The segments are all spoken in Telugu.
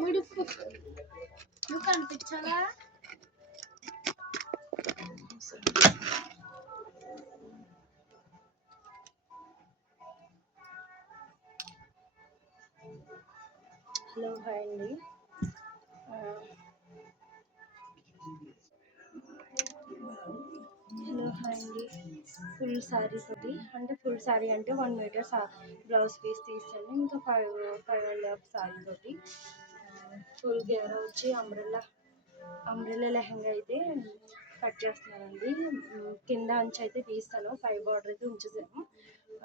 ముడుపు నువ్వు కనిపించాలా? హలో హాయ్ అండి. ఫుల్ శారీ తోటి, అంటే ఫుల్ శారీ అంటే 1 మీటర్ బ్లౌజ్ పీస్ తీస్తాను. ఇంకా 5.5 శారీ తోటి ఫుల్ గేర వచ్చి అంబ్రెల్లా లెహంగా అయితే కట్ చేస్తున్నానండి. కింద అంచు అయితే తీస్తాను, 5 బార్డర్ అయితే ఉంచేసాను.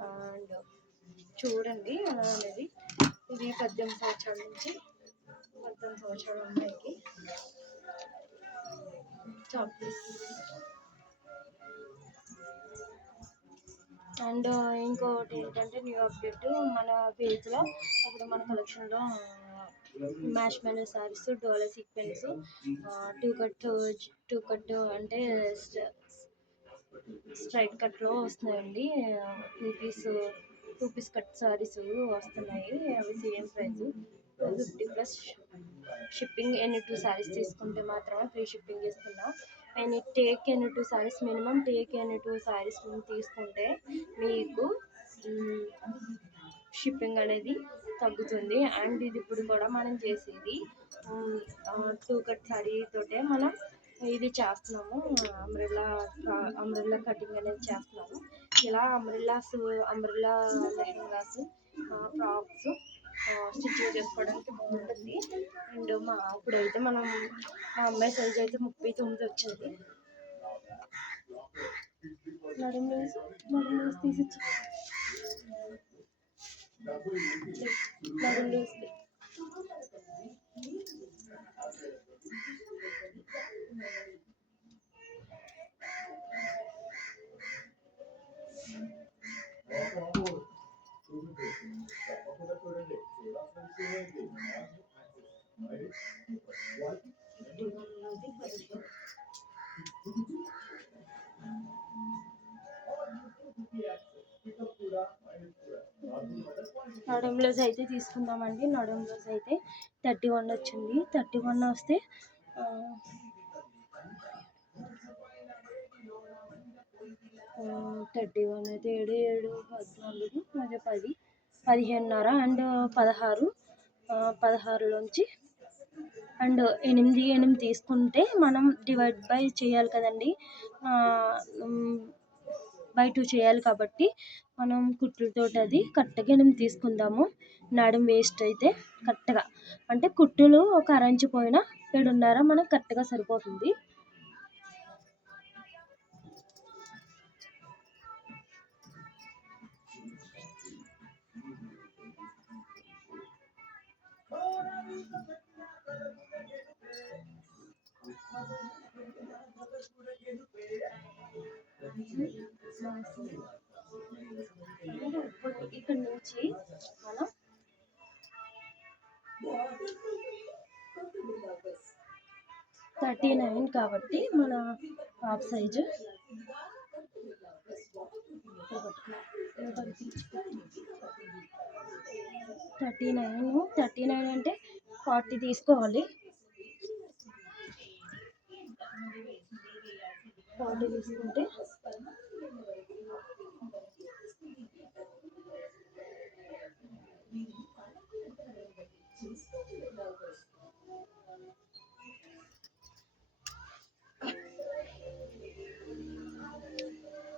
అండ్ చూడండి అలా అనేది. ఇది 18 సంవత్సరాల నుంచి 18 సంవత్సరాల అమ్మాయికి చాక్లెట్స్. అండ్ ఇంకొకటి ఏంటంటే న్యూ అప్డేట్ మన పేజ్లో ఇప్పుడు మన కలెక్షన్లో మ్యాష్ మెలో శారీస్, డోలా సీక్వెన్స్, టూ కట్ అంటే స్ట్రైట్ కట్లో వస్తున్నాయండి. టూ పీస్ కట్ శారీస్ వస్తున్నాయి. అవి సేమ్ ప్రైస్ 50+ షిప్పింగ్. ఎన్ని 2 శారీస్ తీసుకుంటే మాత్రమే ఫ్రీ షిప్పింగ్ ఇస్తున్నా. అండ్ టేక్ ఎన్ని 2 శారీస్, మినిమం టేక్ ఎన్ని 2 శారీస్ తీసుకుంటే మీకు షిప్పింగ్ అనేది తగ్గుతుంది. అండ్ ఇది ఇప్పుడు కూడా మనం చేసేది 2 కట్ శారీ తోటే మనం ఇది చేస్తున్నాము. అంబ్రెల్లా కటింగ్ అనేది చేస్తున్నాము. ఇలా అంబ్రెల్లా లెహంగాస్, ఫ్రాక్స్ స్టిచ్చింగ్ చేసుకోవడానికి బాగుంటుంది. అండ్ ఇప్పుడైతే మా అమ్మాయి సైజ్ అయితే 39 వచ్చింది. నడుము తీసిచ్చి నడుం బ్లౌజ్ అయితే తీసుకుందామండి. నడుం బ్లౌజ్ అయితే 31 వచ్చింది. 31 వస్తే 31 అయితే 7, 7, 14 అదే 10, 15.5 అండ్ 16లోంచి అండ్ 8 తీసుకుంటే మనం డివైడ్ బై చేయాలి కదండి. బై 2 చేయాలి కాబట్టి మనం కుట్లతో అది కరెక్ట్గా 8 తీసుకుందాము. నడుం వేస్ట్ అయితే కరెక్ట్గా, అంటే కుట్టులు ఒక అరంచి పోయినా 7.5 మనకు కరెక్ట్గా సరిపోతుంది. ఇక్కడ నుంచి మనం 39 కాబట్టి మన హాఫ్ సైజు 39 అంటే 40 తీసుకోవాలి. 40 తీసుకుంటే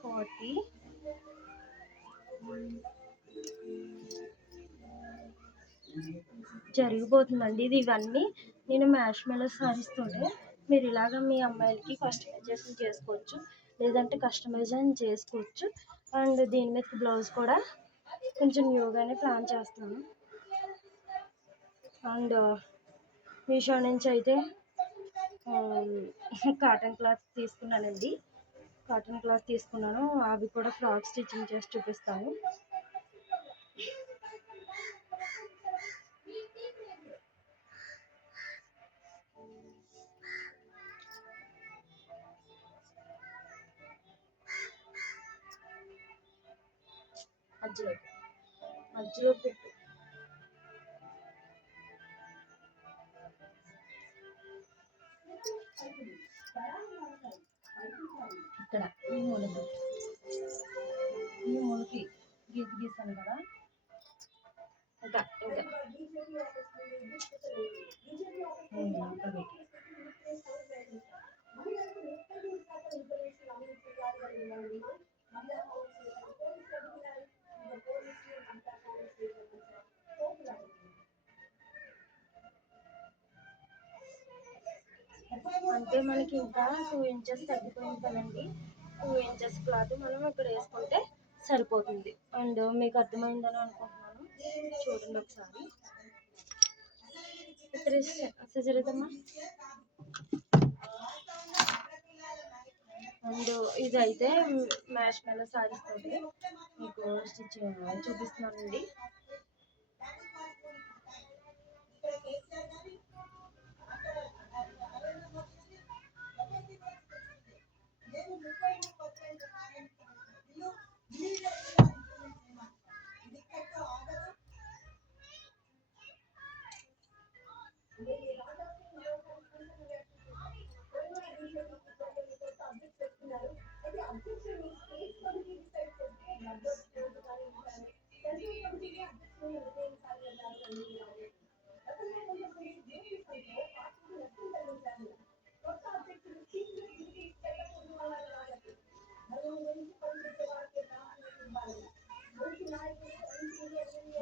40 జరిగిపోతుందండి. ఇది ఇవన్నీ నేను మ్యాష్ మెలో శారీస్తోనే మీరు ఇలాగ మీ అమ్మాయిలకి కస్టమైజేషన్ చేసుకోవచ్చు, లేదంటే కస్టమైజేషన్ చేసుకోవచ్చు. అండ్ దీని మీద బ్లౌజ్ కూడా కొంచెం న్యూగానే ప్లాన్ చేస్తాను. అండ్ మీషో నుంచి అయితే కాటన్ క్లాత్ తీసుకున్నానండి. అవి కూడా ఫ్రాక్ స్టిచ్చింగ్ చేసి చూపిస్తాను. మధ్యలో పెట్టు. మూలకి ఈ మూలకి గీసాను కదా, ఇంకా అంటే మనకి ఇంకా 2 ఇంచెస్ తగ్గిపోయింది కదండి. 2 ఇంచెస్ క్లాత్ మనం ఇక్కడ వేసుకుంటే సరిపోతుంది. అండ్ మీకు అర్థమైందని అనుకుంటున్నాను. చూడండి ఒకసారి. జరుగుతుందమ్మా. అండ్ ఇదైతే మ్యాష్ మెల్లో సారీస్ తోటి మీకు స్టిచ్ చూపిస్తున్నానండి.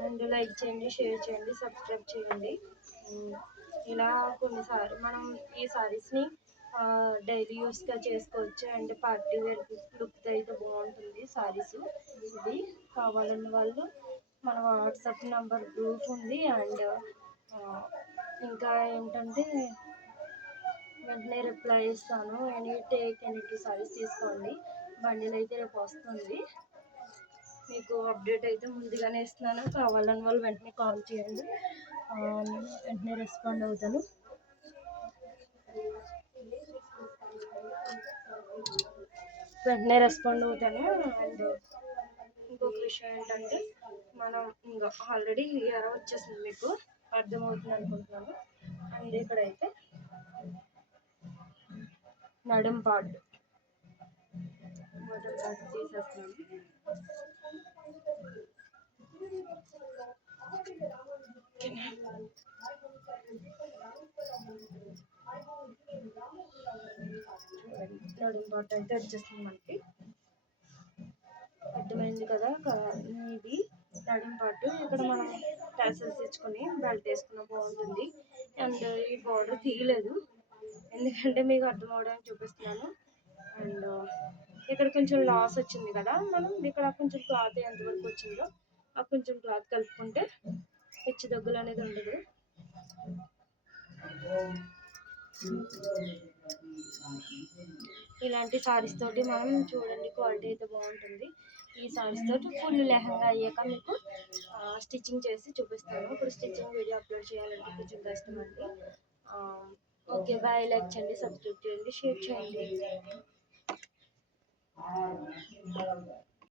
అండ్ లైక్ చేయండి, షేర్ చేయండి, సబ్స్క్రైబ్ చేయండి. ఇలా కొన్నిసార్లు మనం ఈ సారీస్ని డైలీ యూస్గా చేసుకోవచ్చు. అండ్ పార్టీ వేర్ లుక్ అయితే బాగుంటుంది సారీస్. ఇది కావాలన్న వాళ్ళు మన వాట్సాప్ నంబర్ గ్రూప్ ఉంది. అండ్ ఇంకా ఏంటంటే వెంటనే రిప్లై ఇస్తాను. ఎనీ 2 సారీస్ తీసుకోండి. బండిల్ అయితే రేపు వస్తుంది. మీకు అప్డేట్ అయితే ముందుగానే ఇస్తున్నాను. కావాలని వాళ్ళు వెంటనే కాల్ చేయండి, వెంటనే రెస్పాండ్ అవుతాను. అండ్ ఇంకొక విషయం ఏంటంటే మనం ఇంకా ఆల్రెడీ ఎర వచ్చేసింది, మీకు అర్థమవుతుంది అనుకుంటున్నాను. అండ్ ఇక్కడైతే నడుం పార్ట్ తీసేస్తున్నాను. నడుం పార్ట్ అయితే వచ్చేస్తుంది మనకి. అర్థమైంది కదా. ఇది నడుం పార్ట్. ఇక్కడ మనం టాసల్స్ ఇచ్చుకొని బెల్ట్ వేసుకున్న బాగుంటుంది. అండ్ ఈ బార్డర్ తీయలేదు, ఎందుకంటే మీకు అర్థం అవడానికి చూపిస్తున్నాను. అండ్ ఇక్కడ కొంచెం లాస్ వచ్చింది కదా, మనం ఇక్కడ కొంచెం క్లాత్ ఎంతవరకు వచ్చిందో ఆ కొంచెం క్లాత్ కలుపుకుంటే హెచ్చు దగ్గులు అనేది ఉండదు. ఇలాంటి సారీస్ తోటి మనం చూడండి క్వాలిటీ అయితే బాగుంటుంది. ఈ సారీస్ తోటి ఫుల్ లెహంగా అయ్యాక మీకు స్టిచ్చింగ్ చేసి చూపిస్తాను. ఇప్పుడు స్టిచ్చింగ్ వీడియో అప్లోడ్ చేయాలంటే కొంచెం కష్టం అండి. Okay bye. లైక్ చేయండి, సబ్స్క్రైబ్ చేయండి, షేర్ చేయండి.